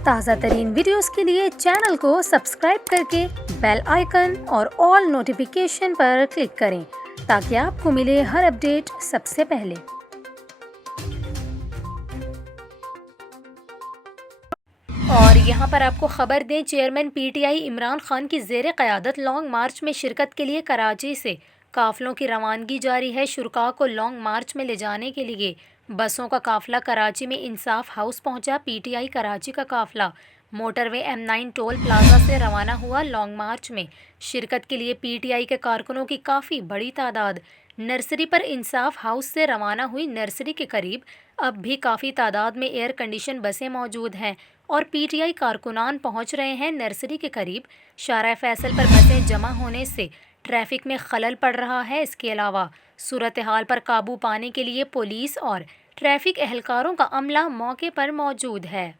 ताज़ा तरीन वीडियोस के लिए चैनल को सब्सक्राइब करके बेल आइकन और ऑल नोटिफिकेशन पर क्लिक करें ताकि आपको मिले हर अपडेट सबसे पहले। और यहाँ पर आपको खबर दें, चेयरमैन पीटीआई इमरान खान की ज़ेर क़यादत लॉन्ग मार्च में शिरकत के लिए कराची से काफ़िलों की रवानगी जारी है। शुरका को लॉन्ग मार्च में ले जाने के लिए बसों का काफ़िला कराची में इंसाफ हाउस पहुंचा। पीटीआई कराची का काफ़िला मोटरवे M9 टोल प्लाजा से रवाना हुआ। लॉन्ग मार्च में शिरकत के लिए पीटीआई के कारकुनों की काफ़ी बड़ी तादाद नर्सरी पर इंसाफ हाउस से रवाना हुई। नर्सरी के करीब अब भी काफ़ी तादाद में एयर कंडीशन बसें मौजूद हैं और पीटीआई कारकुनान पहुंच रहे हैं। नर्सरी के करीब शारा फैसल पर बसें जमा होने से ट्रैफिक में खलल पड़ रहा है। इसके अलावा सूरत हाल पर काबू पाने के लिए पुलिस और ट्रैफिक एहलकारों का अमला मौके पर मौजूद है।